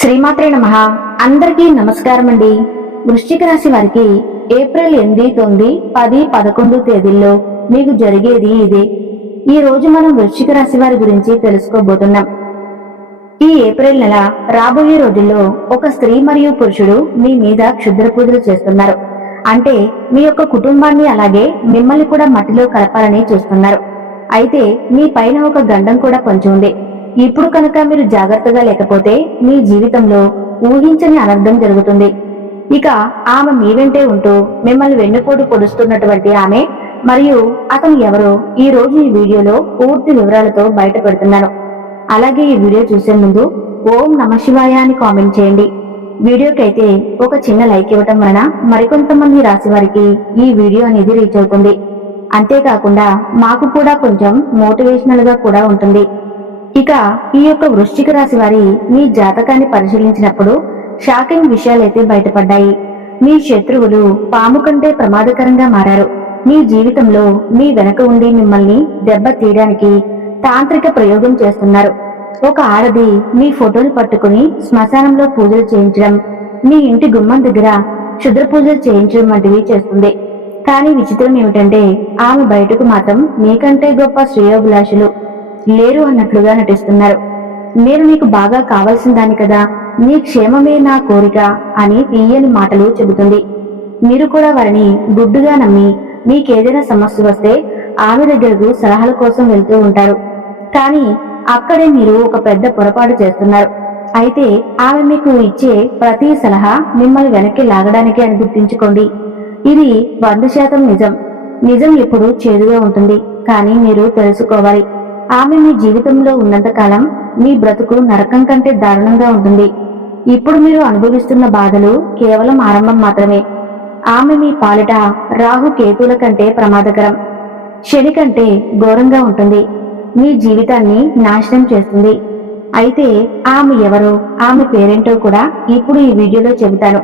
శ్రీమాత్రే నమః. అందరికీ నమస్కారం అండి. వృశ్చిక రాశి వారికి ఏప్రిల్ 8, 9, 10, 11 తేదీల్లో మీకు జరిగేది ఇదే. ఈ రోజు మనం వృశ్చిక రాశి వారి గురించి తెలుసుకోబోతున్నాం. ఈ ఏప్రిల్ నెల రాబోయే రోజుల్లో ఒక స్త్రీ మరియు పురుషుడు మీ మీద క్షుద్ర పూజలు చేస్తున్నారు. అంటే మీ యొక్క కుటుంబాన్ని అలాగే మిమ్మల్ని కూడా మట్టిలో కలపాలని చూస్తున్నారు. అయితే మీ పైన ఒక గండం కూడా పొంచి ఉంది. ఇప్పుడు కనుక మీరు జాగ్రత్తగా లేకపోతే మీ జీవితంలో ఊహించని అనర్థం జరుగుతుంది. ఇక ఆమె మీ వెంటే ఉంటూ మిమ్మల్ని వెన్నుపోటు పొడుస్తున్నటువంటి ఆమె మరియు అతను ఎవరో ఈ రోజు ఈ వీడియోలో పూర్తి వివరాలతో బయట పెడుతున్నాను. అలాగే ఈ వీడియో చూసే ముందు ఓం నమః శివాయ అని కామెంట్ చేయండి. వీడియోకి అయితే ఒక చిన్న లైక్ ఇవ్వటం వలన మరికొంతమంది రాశి వారికి ఈ వీడియో అనేది రీచ్ అవుతుంది. అంతేకాకుండా మాకు కూడా కొంచెం మోటివేషనల్ గా కూడా ఉంటుంది. ఇక ఈ యొక్క వృశ్చిక రాశి వారి మీ జాతకాన్ని పరిశీలించినప్పుడు షాకింగ్ విషయాలైతే బయటపడ్డాయి. మీ శత్రువులు పాము కంటే ప్రమాదకరంగా మారారు. మీ జీవితంలో మీ వెనక ఉండి మిమ్మల్ని దెబ్బ తీయడానికి తాంత్రిక ప్రయోగం చేస్తున్నారు. ఒక ఆడది మీ ఫోటోలు పట్టుకుని శ్మశానంలో పూజలు చేయించడం, మీ ఇంటి గుమ్మం దగ్గర క్షుద్ర పూజలు చేయించడం వంటివి చేస్తుంది. కానీ విచిత్రం ఏమిటంటే ఆమె బయటకు మాత్రం మీకంటే గొప్ప శ్రేయోభిలాషులు లేరు అన్నట్లుగా నటిస్తున్నారు. నేను నీకు బాగా కావాల్సిన దాని కదా, నీ క్షేమమే నా కోరిక అని తీయని మాటలు చెబుతుంది. మీరు కూడా వారిని గుడ్డుగా నమ్మి మీకేదైనా సమస్య వస్తే ఆమె దగ్గరకు సలహాల కోసం వెళ్తూ ఉంటారు. కానీ అక్కడే మీరు ఒక పెద్ద పొరపాటు చేస్తున్నారు. అయితే ఆమె మీకు ఇచ్చే ప్రతి సలహా మిమ్మల్ని వెనక్కి లాగడానికి అని గుర్తుంచుకోండి. ఇది 100% నిజం. నిజం ఎప్పుడు చేదుగా ఉంటుంది, కానీ మీరు తెలుసుకోవాలి. ఆమె మీ జీవితంలో ఉన్నంత కాలం మీ బ్రతుకు నరకం కంటే దారుణంగా ఉంటుంది. ఇప్పుడు మీరు అనుభవిస్తున్న బాధలు కేవలం ఆరంభం మాత్రమే. ఆమె మీ పాలిట రాహు కేతుల కంటే ప్రమాదకరం, శని కంటే ఘోరంగా ఉంటుంది. మీ జీవితాన్ని నాశనం చేస్తుంది. అయితే ఆమె ఎవరో ఆమె పేరేంటో కూడా ఇప్పుడు ఈ వీడియోలో చెబుతాను.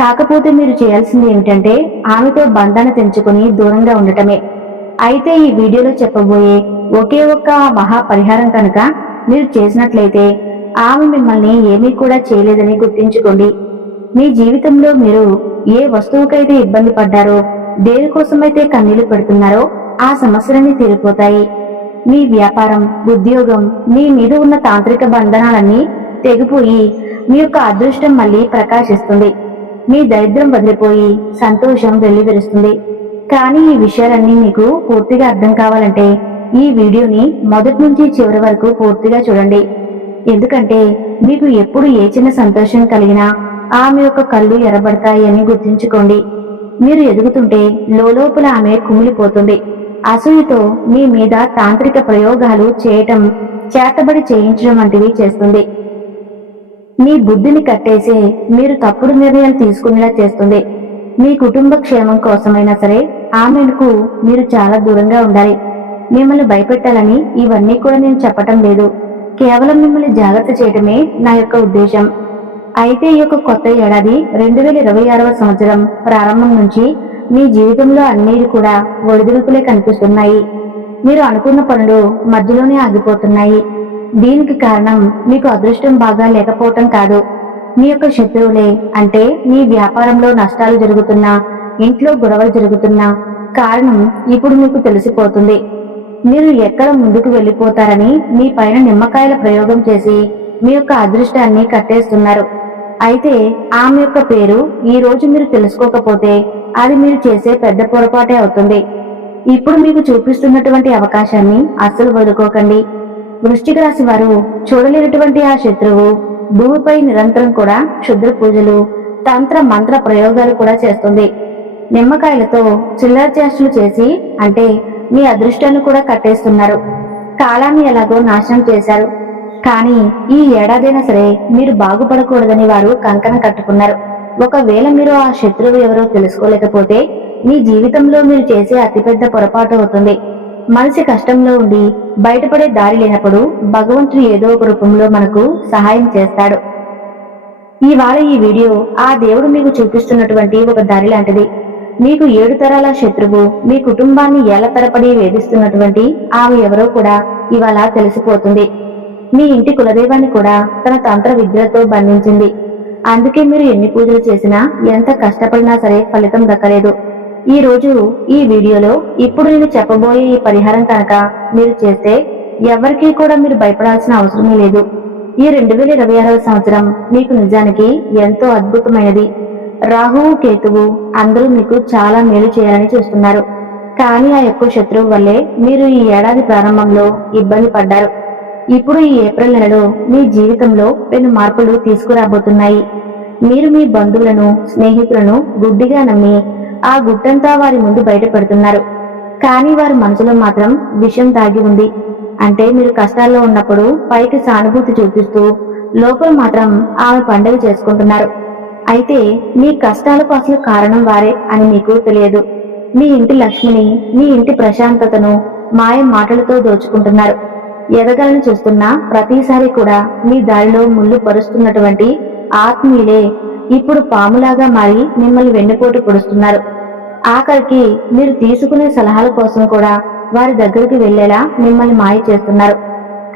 కాకపోతే మీరు చేయాల్సింది ఏమిటంటే ఆమెతో బంధాన్ని తెంచుకుని దూరంగా ఉండటమే. అయితే ఈ వీడియోలో చెప్పబోయే ఒకే ఒక్క మహా పరిహారం కనుక మీరు చేసినట్లయితే ఆమె మిమ్మల్ని ఏమీ కూడా చేయలేదని గుర్తించుకోండి. మీ జీవితంలో మీరు ఏ వస్తువుకైతే ఇబ్బంది పడ్డారో, దేనికోసమైతే కన్నీళ్లు పెడుతున్నారో ఆ సమస్యలన్నీ తీరిపోతాయి. మీ వ్యాపారం, ఉద్యోగం, మీ మీద ఉన్న తాంత్రిక బంధనాలన్నీ తెగిపోయి మీ యొక్క అదృష్టం మళ్ళీ ప్రకాశిస్తుంది. మీ దరిద్రం వదిలిపోయి సంతోషం వెల్లివిరుస్తుంది. కానీ ఈ విషయాలన్నీ మీకు పూర్తిగా అర్థం కావాలంటే ఈ వీడియోని మొదటి నుంచి చివరి వరకు పూర్తిగా చూడండి. ఎందుకంటే మీకు ఎప్పుడు ఏ చిన్న సంతోషం కలిగినా ఆమె యొక్క కళ్ళు ఎర్రబడతాయి అని గుర్తుంచుకోండి. మీరు ఎదుగుతుంటే లోపల ఆమె కుమిలిపోతుంది. అసూయతో మీ మీద తాంత్రిక ప్రయోగాలు చేయటం, చేతబడి చేయించడం వంటివి చేస్తుంది. మీ బుద్ధిని కట్టేసే మీరు తప్పుడు నిర్ణయాలు తీసుకునేలా చేస్తుంది. మీ కుటుంబ క్షేమం కోసమైనా సరే ఆమెకు మీరు చాలా దూరంగా ఉండాలి. మిమ్మల్ని భయపెట్టాలని ఇవన్నీ కూడా నేను చెప్పటం లేదు. కేవలం మిమ్మల్ని జాగ్రత్త చేయటమే నా యొక్క ఉద్దేశం. అయితే ఈ యొక్క కొత్త ఏడాది 2026వ సంవత్సరం ప్రారంభం నుంచి మీ జీవితంలో అన్నీ కూడా ఒడిదుడుకులే కనిపిస్తున్నాయి. మీరు అనుకున్న పనులు మధ్యలోనే ఆగిపోతున్నాయి. దీనికి కారణం మీకు అదృష్టం బాగా లేకపోవటం కాదు, మీ యొక్క శత్రువులే. అంటే మీ వ్యాపారంలో నష్టాలు జరుగుతున్నా, ఇంట్లో గొడవలు జరుగుతున్నా కారణం ఇప్పుడు మీకు తెలిసిపోతుంది. మీరు ఎక్కడ ముందుకు వెళ్ళిపోతారని మీ పైన నిమ్మకాయల ప్రయోగం చేసి మీ యొక్క అదృష్టాన్ని కట్టేస్తున్నారు. అయితే ఆమె యొక్క పేరు ఈ రోజు మీరు తెలుసుకోకపోతే అది మీరు చేసే పెద్ద పొరపాటే అవుతుంది. ఇప్పుడు మీకు చూపిస్తున్నటువంటి అవకాశాన్ని అస్సలు వదులుకోకండి. వృశ్చిక రాశి వారు చూడలేనటువంటి ఆ శత్రువు భూమిపై నిరంతరం కూడా క్షుద్ర పూజలు, తంత్ర మంత్ర ప్రయోగాలు కూడా చేస్తుంది. నిమ్మకాయలతో చిల్లర చేష్టలు చేసి అంటే మీ అదృష్టాన్ని కూడా కట్టేస్తున్నారు. కాలాన్ని ఎలాగో నాశనం చేశారు. కానీ ఈ ఏడాదైనా సరే మీరు బాగుపడకూడదని వారు కంకణం కట్టుకున్నారు. ఒకవేళ మీరు ఆ శత్రువు ఎవరో తెలుసుకోలేకపోతే మీ జీవితంలో మీరు చేసే అతిపెద్ద పొరపాటు అవుతుంది. మనిషి కష్టంలో ఉండి బయటపడే దారి లేనప్పుడు భగవంతుడు ఏదో ఒక రూపంలో మనకు సహాయం చేస్తాడు. ఇవాళ ఈ వీడియో ఆ దేవుడు మీకు చూపిస్తున్నటువంటి ఒక దారి లాంటిది. మీకు 7 తరాల శత్రువు మీ కుటుంబాన్ని ఏళ్ల తరబడి వేధిస్తున్నటువంటి ఆమె ఎవరో కూడా ఇవాళ తెలిసిపోతుంది. మీ ఇంటి కులదైవాన్ని కూడా తన తంత్ర విద్యలతో బంధించింది. అందుకే మీరు ఎన్ని పూజలు చేసినా, ఎంత కష్టపడినా సరే ఫలితం దక్కలేదు. ఈ రోజు ఈ వీడియోలో ఇప్పుడు నేను చెప్పబోయే ఈ పరిహారం కనుక మీరు చేస్తే ఎవరికీ కూడా మీరు భయపడాల్సిన అవసరమే లేదు. ఈ 2026 సంవత్సరం మీకు నిజానికి ఎంతో అద్భుతమైనది. రాహువు కేతువు అందరూ మీకు చాలా మేలు చేయాలని చూస్తున్నారు. కానీ ఆ యొక్క శత్రువు వల్లే మీరు ఈ ఏడాది ప్రారంభంలో ఇబ్బంది పడ్డారు. ఇప్పుడు ఈ ఏప్రిల్ నెలలో మీ జీవితంలో పెను మార్పులు తీసుకురాబోతున్నాయి. మీరు మీ బంధువులను, స్నేహితులను గుడ్డిగా నమ్మి ఆ గుట్టంతా వారి ముందు బయట పెడుతున్నారు. కానీ వారి మనసులో మాత్రం విషం దాగి ఉంది. అంటే మీరు కష్టాల్లో ఉన్నప్పుడు పైకి సానుభూతి చూపిస్తూ లోపల మాత్రం ఆమె పండుగ చేసుకుంటున్నారు. అయితే మీ కష్టాలకు అసలు కారణం వారే అని మీకు తెలియదు. మీ ఇంటి లక్ష్మిని, మీ ఇంటి ప్రశాంతతను మాయ మాటలతో దోచుకుంటున్నారు. ఎదగాలని చూస్తున్నా ప్రతిసారి కూడా మీ దారిలో ముళ్ళు పరుస్తున్నటువంటి ఆత్మీయులే ఇప్పుడు పాములాగా మారి మిమ్మల్ని వెన్నుపోటు పొడుస్తున్నారు. ఆఖరికి మీరు తీసుకునే సలహాల కోసం కూడా వారి దగ్గరికి వెళ్లేలా మిమ్మల్ని మాయ చేస్తున్నారు.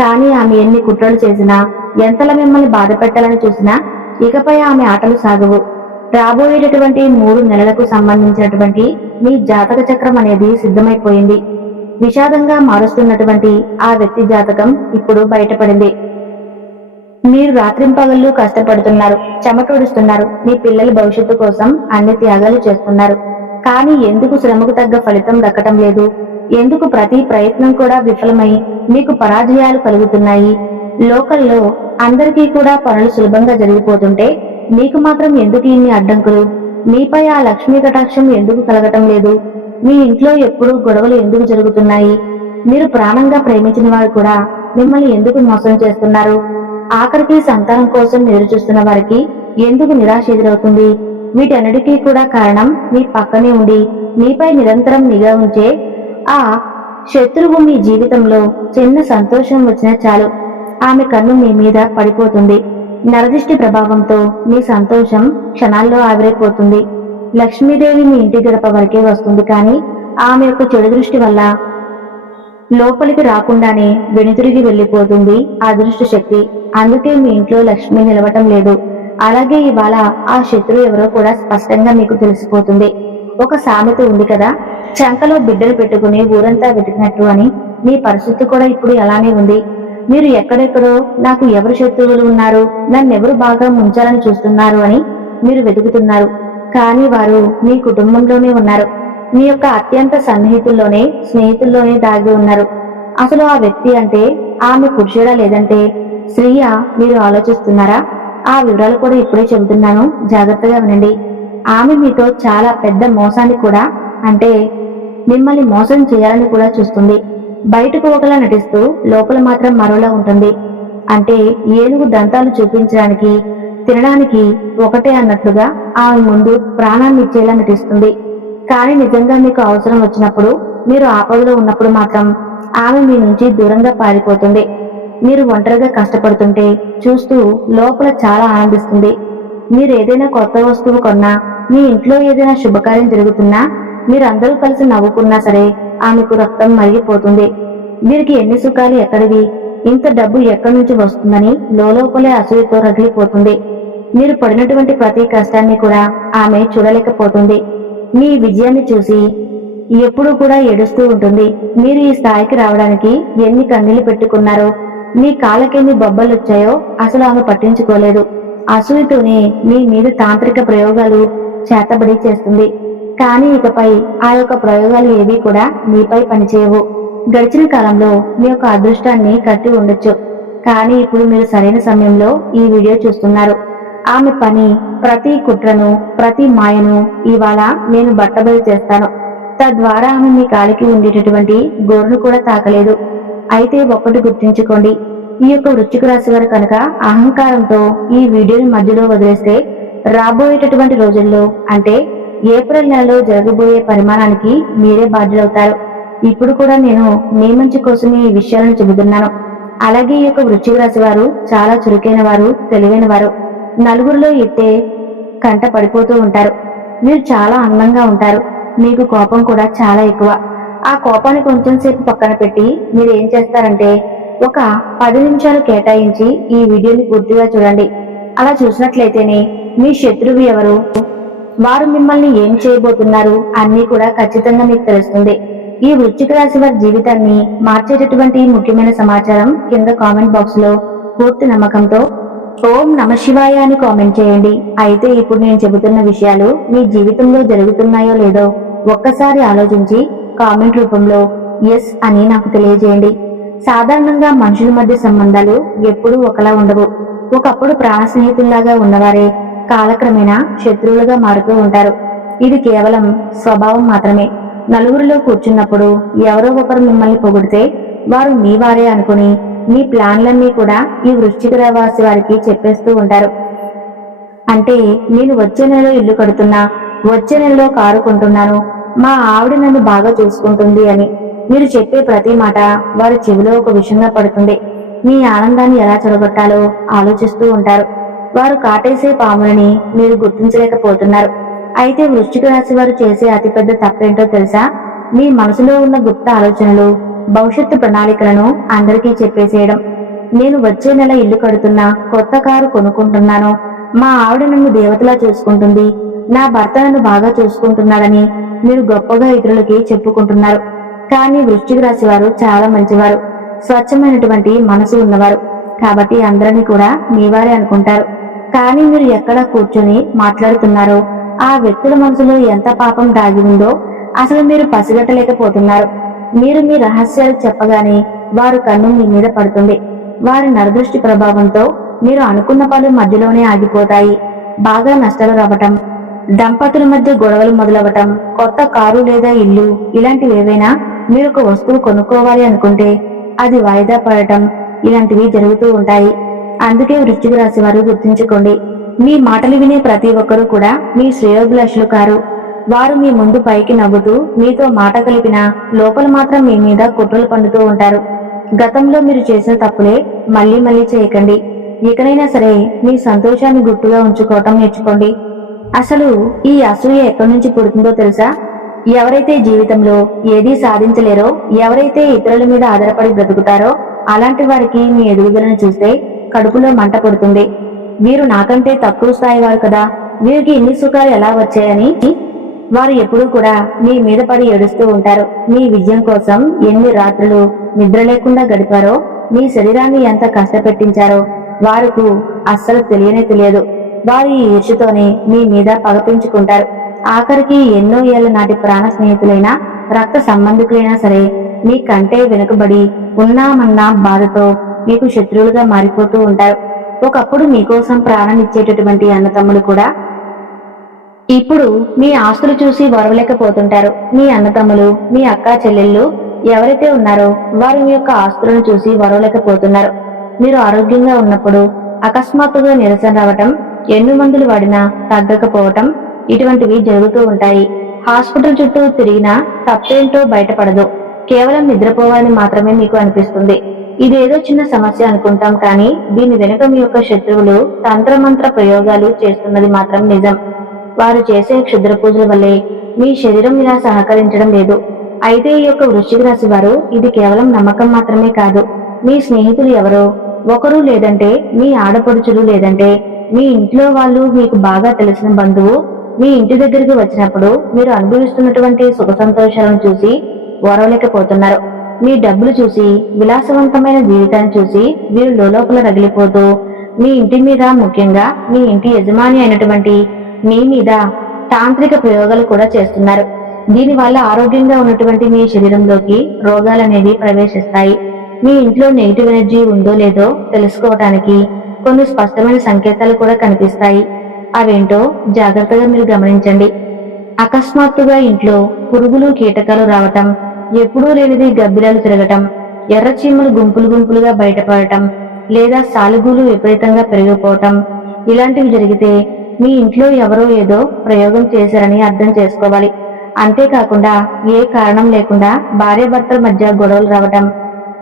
కానీ ఆమె ఎన్ని కుట్రలు చేసినా, ఎంతలా మిమ్మల్ని బాధ పెట్టాలని చూసినా ఇకపై ఆమె ఆటలు సాగవు. రాబోయేటటువంటి 3 నెలలకు సంబంధించినటువంటి మీ జాతక చక్రం అనేది సిద్ధమైపోయింది. విషాదంగా మారుస్తున్నటువంటి ఆ వ్యక్తి జాతకం ఇప్పుడు బయటపడింది. మీరు రాత్రింపగళ్ళు కష్టపడుతున్నారు, చెమటోడుస్తున్నారు, మీ పిల్లల భవిష్యత్తు కోసం అన్ని త్యాగాలు చేస్తున్నారు. కానీ ఎందుకు శ్రమకు తగ్గ ఫలితం దక్కటం లేదు? ఎందుకు ప్రతి ప్రయత్నం కూడా విఫలమై మీకు పరాజయాలు కలుగుతున్నాయి? లోకల్లో అందరికీ కూడా పనులు సులభంగా జరిగిపోతుంటే మీకు మాత్రం ఎందుకు ఇన్ని అడ్డంకులు? మీపై ఆ లక్ష్మీ కటాక్షం ఎందుకు కలగటం లేదు? మీ ఇంట్లో ఎప్పుడూ గొడవలు ఎందుకు జరుగుతున్నాయి? మీరు ప్రాణంగా ప్రేమించిన వారు కూడా మిమ్మల్ని ఎందుకు మోసం చేస్తున్నారు? ఆఖరికి సంతానం కోసం ఎదురు చూస్తున్న వారికి ఎందుకు నిరాశ ఎదురవుతుంది? వీటన్నిటికీ కూడా కారణం మీ పక్కనే ఉండి మీపై నిరంతరం నిఘా ఉంచే ఆ శత్రువు. మీ జీవితంలో చిన్న సంతోషం వచ్చినా చాలు ఆమె కన్ను మీ మీద పడిపోతుంది. నరదిష్టి ప్రభావంతో మీ సంతోషం క్షణాల్లో ఆవిరైపోతుంది. లక్ష్మీదేవి మీ ఇంటి గడప వరకే వస్తుంది, కానీ ఆమె యొక్క చెడు దృష్టి వల్ల లోపలికి రాకుండానే వెనుతిరిగి వెళ్లిపోతుంది ఆ అదృష్ట శక్తి. అందుకే మీ ఇంట్లో లక్ష్మి నిలవటం లేదు. అలాగే ఇవాళ ఆ శత్రువు ఎవరో కూడా స్పష్టంగా మీకు తెలిసిపోతుంది. ఒక సామెత ఉంది కదా, చంకలో బిడ్డలు పెట్టుకుని ఊరంతా వెతికినట్టు అని. మీ పరిస్థితి కూడా ఇప్పుడు అలానే ఉంది. మీరు ఎక్కడెక్కడో నాకు ఎవరు శత్రువులు ఉన్నారు, నన్నెవరు బాగా ముంచాలని చూస్తున్నారు అని మీరు వెతుకుతున్నారు. కానీ వారు మీ కుటుంబంలోనే ఉన్నారు. మీ యొక్క అత్యంత సన్నిహితుల్లోనే, స్నేహితుల్లోనే దాగి ఉన్నారు. అసలు ఆ వ్యక్తి అంటే ఆమె పురుషుడా లేదంటే స్త్రీయా మీరు ఆలోచిస్తున్నారా? ఆ వివరాలు కూడా ఇప్పుడే చెబుతున్నాను, జాగ్రత్తగా వినండి. ఆమె మీతో చాలా పెద్ద మోసాన్ని కూడా, అంటే మిమ్మల్ని మోసం చేయాలని కూడా చూస్తుంది. బయటకు ఒకలా నటిస్తూ లోపల మాత్రం మరోలా ఉంటుంది. అంటే ఏనుగు దంతాలు చూపించడానికి, తినడానికి ఒకటే అన్నట్లుగా ఆమె ముందు ప్రాణాన్ని ఇచ్చేలా నటిస్తుంది. కానీ నిజంగా మీకు అవసరం వచ్చినప్పుడు, మీరు ఆపదలో ఉన్నప్పుడు మాత్రం ఆమె మీ నుంచి దూరంగా పారిపోతుంది. మీరు ఒంటరిగా కష్టపడుతుంటే చూస్తూ లోపల చాలా ఆనందిస్తుంది. మీరు ఏదైనా కొత్త వస్తువు కొన్నా, మీ ఇంట్లో ఏదైనా శుభకార్యం జరుగుతున్నా, మీరందరూ కలిసి నవ్వుకున్నా సరే ఆమెకు రక్తం మరిగిపోతుంది. వీరికి ఎన్ని సుఖాలు ఎక్కడివి, ఇంత డబ్బు ఎక్కడి నుంచి వస్తుందని లోపలే అసూయతో రగిలిపోతుంది. మీరు పడినటువంటి ప్రతి కష్టాన్ని కూడా ఆమె చూడలేకపోతుంది. మీ విజయాన్ని చూసి ఎప్పుడూ కూడా ఏడుస్తూ ఉంటుంది. మీరు ఈ స్థాయికి రావడానికి ఎన్ని కన్నీళ్లు పెట్టుకున్నారో, మీ కాళ్ళకెన్ని బొబ్బలు వచ్చాయో అసలు ఆమె పట్టించుకోలేదు. అసూయతోనే మీ మీద తాంత్రిక ప్రయోగాలు చేతబడి చేస్తుంది. కానీ ఇకపై ఆ యొక్క ప్రయోగాలు ఏవి కూడా మీపై పనిచేయవు. గడిచిన కాలంలో మీ యొక్క అదృష్టాన్ని కట్టి ఉండొచ్చు, కానీ ఇప్పుడు మీరు సరైన సమయంలో ఈ వీడియో చూస్తున్నారు. ఆమె పని, ప్రతి కుట్రను, ప్రతి మాయను ఇవాళ నేను బట్టబయలు చేస్తాను. తద్వారా ఆమె మీ కాలికి ఉండేటటువంటి గోరును కూడా తాకలేదు. అయితే ఒక్కటి గుర్తుంచుకోండి, ఈ యొక్క వృశ్చిక రాశి వారు కనుక అహంకారంతో ఈ వీడియోని మధ్యలో వదిలేస్తే రాబోయేటటువంటి రోజుల్లో, అంటే ఏప్రిల్ నెలలో జరగబోయే పరిమాణానికి మీరే బాధ్యులవుతారు. ఇప్పుడు కూడా నేను మీ మంచి కోసమే ఈ విషయాలను చెబుతున్నాను. అలాగే ఈ యొక్క వృశ్చిక రాశి వారు చాలా చురుకైన వారు, తెలివైన వారు. నలుగురిలో ఎత్తే కంట పడిపోతూ ఉంటారు. మీరు చాలా అందంగా ఉంటారు. మీకు కోపం కూడా చాలా ఎక్కువ. ఆ కోపాన్ని కొంచెం సేపు పక్కన పెట్టి మీరు ఏం చేస్తారంటే, ఒక 10 నిమిషాలు కేటాయించి ఈ వీడియోని పూర్తిగా చూడండి. అలా చూసినట్లయితేనే మీ శత్రువు ఎవరు, వారు మిమ్మల్ని ఏం చేయబోతున్నారు అన్నీ కూడా ఖచ్చితంగా మీకు తెలుస్తుంది. ఈ వృశ్చిక రాశి వారి జీవితాన్ని మార్చేటటువంటి ముఖ్యమైన సమాచారం కింద కామెంట్ బాక్స్ లో పూర్తి నమ్మకంతో ఓం నమ శివాయ అని కామెంట్ చేయండి. అయితే ఇప్పుడు నేను చెబుతున్న విషయాలు మీ జీవితంలో జరుగుతున్నాయో లేదో ఒక్కసారి ఆలోచించి కామెంట్ రూపంలో ఎస్ అని నాకు తెలియజేయండి. సాధారణంగా మనుషుల మధ్య సంబంధాలు ఎప్పుడూ ఒకలా ఉండవు. ఒకప్పుడు ప్రాణ స్నేహితుల్లాగా ఉన్నవారే కాలక్రమేణా శత్రువులుగా మారుతూ ఉంటారు. ఇది కేవలం స్వభావం మాత్రమే. నలుగురిలో కూర్చున్నప్పుడు ఎవరో ఒకరు మిమ్మల్ని పొగిడితే వారు మీ వారే అనుకుని మీ ప్లాన్లన్నీ కూడా ఈ వృశ్చిక రాశి వారికి చెప్పేస్తూ ఉంటారు. అంటే నేను వచ్చే నెలలో ఇల్లు కడుతున్నా, వచ్చే నెలలో కారు కొంటున్నాను, మా ఆవిడ నన్ను బాగా చూసుకుంటుంది అని మీరు చెప్పే ప్రతి మాట వారి చెవిలో ఒక విషయంగా పడుతుంది. మీ ఆనందాన్ని ఎలా చెడగొట్టాలో ఆలోచిస్తూ ఉంటారు. వారు కాటేసే పాములని మీరు గుర్తించలేకపోతున్నారు. అయితే వృశ్చిక రాశి వారు చేసే అతిపెద్ద తప్పేంటో తెలుసా? మీ మనసులో ఉన్న గుప్త ఆలోచనలు, భవిష్యత్తు ప్రణాళికలను అందరికీ చెప్పేసేయడం. నేను వచ్చే నెల ఇల్లు కడుతున్నా, కొత్త కారు కొనుక్కుంటున్నాను, మా ఆవిడ నన్ను దేవతలా చూసుకుంటుంది, నా భర్త నన్ను బాగా చూసుకుంటున్నాడని మీరు గొప్పగా ఇతరులకి చెప్పుకుంటున్నారు. కానీ వృశ్చిక రాశి వారు చాలా మంచివారు, స్వచ్ఛమైనటువంటి మనసు ఉన్నవారు. కాబట్టి అందరినీ కూడా మీవారే అనుకుంటారు. కానీ మీరు ఎక్కడ కూర్చొని మాట్లాడుతున్నారో, ఆ వ్యక్తుల మనసులో ఎంత పాపం దాగి ఉందో అసలు మీరు పసిగట్టలేకపోతున్నారు. మీరు మీ రహస్యాలు చెప్పగానే వారు కన్ను మీ మీద పడుతుంది. వారి నరదృష్టి ప్రభావంతో మీరు అనుకున్న పనులు మధ్యలోనే ఆగిపోతాయి. బాగా నష్టాలు రావటం, దంపతుల మధ్య గొడవలు మొదలవటం, కొత్త కారు లేదా ఇల్లు ఇలాంటివి ఏవైనా మీరు ఒక వస్తువు కొనుక్కోవాలి అనుకుంటే అది వాయిదా పడటం ఇలాంటివి జరుగుతూ ఉంటాయి. అందుకే వృశ్చిక రాశి వారు గుర్తుంచుకోండి, మీ మాటలు వినే ప్రతి ఒక్కరూ కూడా మీ శ్రేయోభిలాషులు కారు. వారు మీ ముందు పైకి నవ్వుతూ మీతో మాట కలిపినా లోపల మాత్రం మీ మీద కుట్రలు పండుతూ ఉంటారు. గతంలో మీరు చేసిన తప్పులే మళ్ళీ మళ్ళీ చేయకండి. ఇకనైనా సరే మీ సంతోషాన్ని గుట్టుగా ఉంచుకోవటం నేర్చుకోండి. అసలు ఈ అసూయ ఎక్కడి నుంచి పుడుతుందో తెలుసా? ఎవరైతే జీవితంలో ఏదీ సాధించలేరో, ఎవరైతే ఇతరుల మీద ఆధారపడి బ్రతుకుతారో అలాంటి వారికి మీ ఎదుగుదలను చూస్తే కడుపులో మంట పడుతుంది. వీరు నాకంటే తక్కువ స్థాయి వారు కదా, వీరికి ఇన్ని సుఖాలు ఎలా వచ్చాయని వారు ఎప్పుడూ కూడా మీ మీద పడి ఏడుస్తూ ఉంటారు. మీ విజయం కోసం ఎన్ని రాత్రులు నిద్ర లేకుండా గడిపారో, మీ శరీరాన్ని ఎంత కష్టపెట్టించారో వారికి అస్సలు తెలియదు. వారు ఈ ఈర్ష్యతోనే మీ మీద పగ పెంచుకుంటారు. ఆఖరికి ఎన్నో ఏళ్ల నాటి ప్రాణ స్నేహితులైనా, రక్త సంబంధికులైనా సరే మీ కంటే వెనుకబడి ఉన్నామన్న బాధతో మీకు శత్రువులుగా మారిపోతూ ఉంటారు. ఒకప్పుడు మీకోసం ప్రాణం ఇచ్చేటటువంటి అన్నతమ్ములు కూడా ఇప్పుడు మీ ఆస్తులు చూసి వరవలేకపోతుంటారు. మీ అన్నతమ్ములు, మీ అక్కా చెల్లెళ్ళు ఎవరైతే ఉన్నారో వారు మీ యొక్క ఆస్తులను చూసి వరవలేకపోతున్నారు. మీరు ఆరోగ్యంగా ఉన్నప్పుడు అకస్మాత్తుగా నిరసన రావటం, ఎన్ని మందులు వాడినా తగ్గకపోవటం ఇటువంటివి జరుగుతూ ఉంటాయి. హాస్పిటల్ చుట్టూ తిరిగినా తప్పేంటో బయటపడదు. కేవలం నిద్రపోవాలని మాత్రమే మీకు అనిపిస్తుంది. ఇదేదో చిన్న సమస్య అనుకుంటాం, కానీ దీని వెనుక మీ యొక్క శత్రువులు తంత్రమంత్ర ప్రయోగాలు చేస్తున్నది మాత్రం నిజం. వారు చేసే క్షుద్ర పూజల వల్లే మీ శరీరం ఇలా సహకరించడం లేదు. అయితే ఈ యొక్క వృశ్చిక రాశి వారు ఇది కేవలం నమ్మకం మాత్రమే కాదు. మీ స్నేహితులు ఎవరో ఒకరు, లేదంటే మీ ఆడపడుచులు, లేదంటే మీ ఇంట్లో వాళ్ళు, మీకు బాగా తెలిసిన బంధువు మీ ఇంటి దగ్గరికి వచ్చినప్పుడు మీరు అనుభవిస్తున్నటువంటి సుఖ సంతోషాలను చూసి ఓరవలేకపోతున్నారు. మీ డబ్బులు చూసి, విలాసవంతమైన జీవితాన్ని చూసి వీరు లోపల రగిలిపోతూ మీ ఇంటి మీద, ముఖ్యంగా మీ ఇంటి యజమాని అయినటువంటి మీ మీద తాంత్రిక ప్రయోగాలు కూడా చేస్తున్నారు. దీనివల్ల ఆరోగ్యంగా ఉన్నటువంటి మీ శరీరంలోకి రోగాలనేవి ప్రవేశిస్తాయి. మీ ఇంట్లో నెగిటివ్ ఎనర్జీ ఉందో లేదో తెలుసుకోవటానికి కొన్ని స్పష్టమైన సంకేతాలు కూడా కనిపిస్తాయి. అవేంటో జాగ్రత్తగా మీరు గమనించండి. అకస్మాత్తుగా ఇంట్లో పురుగులు, కీటకాలు రావటం, ఎప్పుడూ లేనిది గబ్బిలాలు తిరగటం, ఎర్ర చీమలు గుంపులు గుంపులుగా బయటపడటం, లేదా సాలుగులు విపరీతంగా పెరిగిపోవటం ఇలాంటివి జరిగితే మీ ఇంట్లో ఎవరో ఏదో ప్రయోగం చేశారని అర్థం చేసుకోవాలి. అంతేకాకుండా ఏ కారణం లేకుండా భార్యాభర్తల మధ్య గొడవలు రావటం,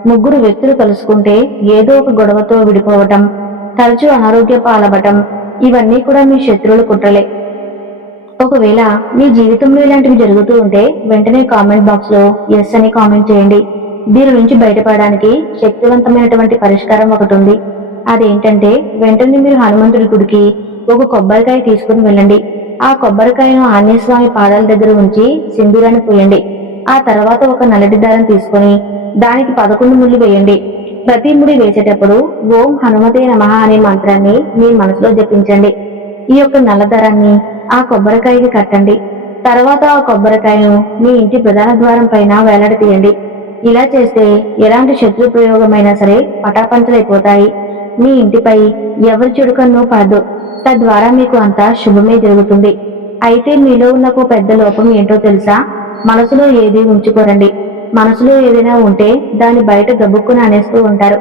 ముగ్గురు వ్యక్తులు కలుసుకుంటే ఏదో ఒక గొడవతో విడిపోవటం, తరచూ అనారోగ్య పాలవటం ఇవన్నీ కూడా మీ శత్రువుల కుట్రలే. ఒకవేళ మీ జీవితంలో ఇలాంటివి జరుగుతూ ఉంటే వెంటనే కామెంట్ బాక్స్ లో ఎస్ అని కామెంట్ చేయండి. దీని నుంచి బయటపడడానికి శక్తివంతమైనటువంటి పరిష్కారం ఒకటి ఉంది. అదేంటంటే వెంటనే మీరు హనుమంతుడి గుడికి ఒక కొబ్బరికాయ తీసుకుని వెళ్ళండి. ఆ కొబ్బరికాయను ఆంజనేయ స్వామి పాదాల దగ్గర ఉంచి సింధూరాన్ని పోయండి. ఆ తర్వాత ఒక నల్లటి దారం తీసుకొని దానికి 11 ముళ్ళు వేయండి. ప్రతి ముడి వేసేటప్పుడు ఓం హనుమతే నమః అనే మంత్రాన్ని మీ మనసులో జపించండి. ఈ యొక్క నల్ల దారాన్ని ఆ కొబ్బరికాయకి కట్టండి. తర్వాత ఆ కొబ్బరికాయను మీ ఇంటి ప్రధాన ద్వారం పైన వేలాడతీయండి. ఇలా చేస్తే ఎలాంటి శత్రు ప్రయోగమైనా సరే పటాపంచలైపోతాయి. మీ ఇంటిపై ఎవరి చెడు కన్ను పడదు. తద్వారా మీకు అంతా శుభమే జరుగుతుంది. అయితే మీలో ఉన్న ఒక పెద్ద లోపం ఏంటో తెలుసా? మనసులో ఏది ఉంచుకోరండి. మనసులో ఏదైనా ఉంటే దాన్ని బయట గబుక్కున అనేస్తూ ఉంటారు.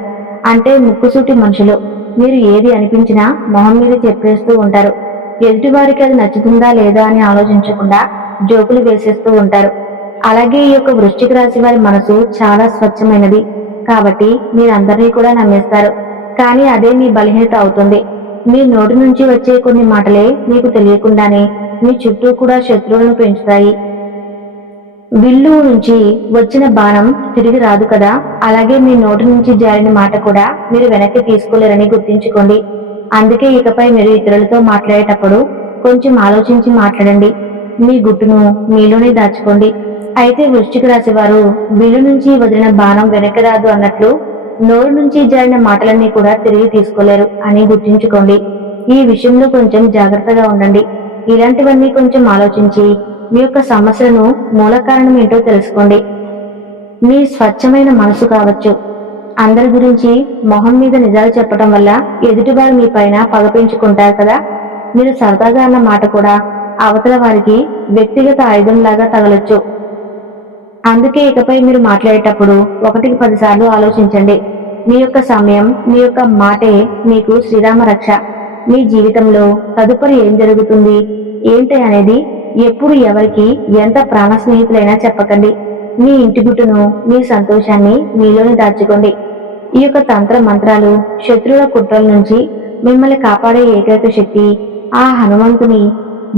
అంటే ముక్కుసూటి మనుషులు. మీరు ఏది అనిపించినా మొహం మీద చెప్పేస్తూ ఉంటారు. ఎదుటివారికి అది నచ్చుతుందా లేదా అని ఆలోచించకుండా జోకులు వేసేస్తూ ఉంటారు. అలాగే ఈ యొక్క వృశ్చిక రాశి వారి మనసు చాలా స్వచ్ఛమైనది. కాబట్టి మీరందరినీ కూడా నమ్మేస్తారు. కానీ అదే మీ బలహీనత అవుతుంది. మీ నోటి నుంచి వచ్చే కొన్ని మాటలే మీకు తెలియకుండానే మీ చుట్టూ కూడా శత్రువులను పెంచుతాయి. విల్లు నుంచి వచ్చిన బాణం తిరిగి రాదు కదా, అలాగే మీ నోటి నుంచి జారిన మాట కూడా మీరు వెనక్కి తీసుకోలేరని గుర్తుంచుకోండి. అందుకే ఇకపై మీరు ఇతరులతో మాట్లాడేటప్పుడు కొంచెం ఆలోచించి మాట్లాడండి. మీ గుట్టును మీలోనే దాచుకోండి. అయితే వృశ్చిక రాశి వారు విల్లు నుంచి వదిలిన బాణం వెనక్కి రాదు అన్నట్లు నోరు నుంచి జారిన మాటలన్నీ కూడా తిరిగి తీసుకోలేరు అని గుర్తుంచుకోండి. ఈ విషయంలో కొంచెం జాగ్రత్తగా ఉండండి. ఇలాంటివన్నీ కొంచెం ఆలోచించి మీ యొక్క సమస్యలను మూల కారణం ఏంటో తెలుసుకోండి. మీ స్వచ్ఛమైన మనసు కావచ్చు. అందరి గురించి మొహం మీద నిజాలు చెప్పడం వల్ల ఎదుటివారు మీ పైన పగ పెంచుకుంటారు కదా. మీరు సరదాగా అన్న మాట కూడా అవతల వారికి వ్యక్తిగత ఆయుధంలాగా తగలొచ్చు. అందుకే ఇకపై మీరు మాట్లాడేటప్పుడు 1కి 10 సార్లు ఆలోచించండి. మీ యొక్క సమయం, మీ యొక్క మాటే మీకు శ్రీరామ రక్ష. మీ జీవితంలో తదుపరి ఏం జరుగుతుంది ఏంటి అనేది ఎప్పుడు ఎవరికి ఎంత ప్రాణ స్నేహితులైనా చెప్పకండి. మీ ఇంటి గుట్టును, మీ సంతోషాన్ని మీలోనే దాచుకోండి. ఈ యొక్క తంత్ర మంత్రాలు, శత్రువుల కుట్రల నుంచి మిమ్మల్ని కాపాడే ఏకైక శక్తి ఆ హనుమంతుని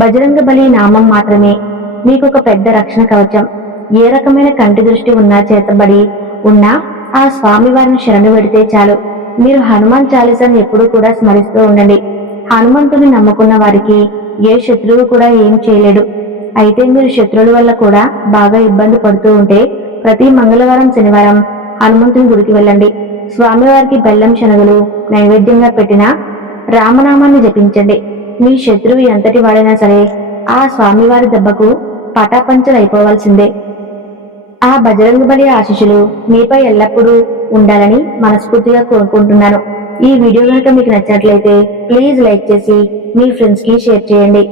బజరంగ బలి నామం మాత్రమే. మీకు ఒక పెద్ద రక్షణ కవచం. ఏ రకమైన కంటి దృష్టి ఉన్నా చేతబడి ఉన్నా ఆ స్వామి వారిని శరణు పెడితే చాలు. మీరు హనుమాన్ చాలీసాను ఎప్పుడూ కూడా స్మరిస్తూ ఉండండి. హనుమంతుని నమ్ముకున్న వారికి ఏ శత్రువు కూడా ఏం చేయలేడు. అయితే మీరు శత్రువుల వల్ల కూడా బాగా ఇబ్బంది పడుతూ ఉంటే ప్రతి మంగళవారం, శనివారం హనుమంతుని గుడికి వెళ్ళండి. స్వామివారికి బెల్లం శనగలు నైవేద్యంగా పెట్టిన రామనామాన్ని జపించండి. మీ శత్రువు ఎంతటి వాడైనా సరే ఆ స్వామివారి దెబ్బకు పటాపంచలైపోవాల్సిందే. ఆ బజరంగ బలి ఆశీస్సులు మీపై ఎల్లప్పుడూ ఉండాలని మనస్ఫూర్తిగా కోరుకుంటున్నాను. ఈ వీడియో కనుక మీకు నచ్చినట్లయితే ప్లీజ్ లైక్ చేసి మీ ఫ్రెండ్స్ కి షేర్ చేయండి.